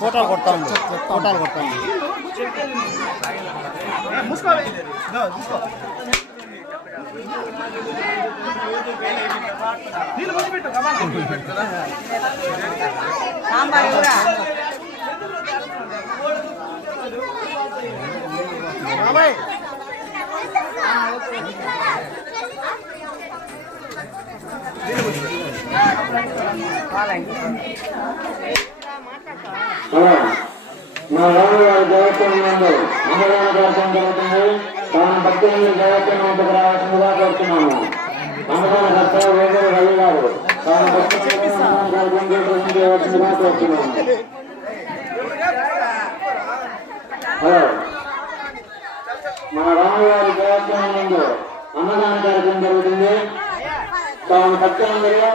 ఫోటోలు కొడతాను ఫోటోలు కొడతాను మా రాజుగారి దేవస్థానంలో అన్నదాన కార్యక్రమం జరుగుతుంది. తాను భక్తులను దేవస్థానం రావాల్సిందిగా కోరుతున్నాము. అన్నదాన కర్త వేగూరు రవి గారు తాను భక్తులను అన్నదాన కార్యక్రమం చేయవలసిందిగా కోరుతున్నాము. మన రాముగారి దేవస్థానంలో అన్నదాన కార్యక్రమం జరుగుతుంది. తాను భక్తులందరూ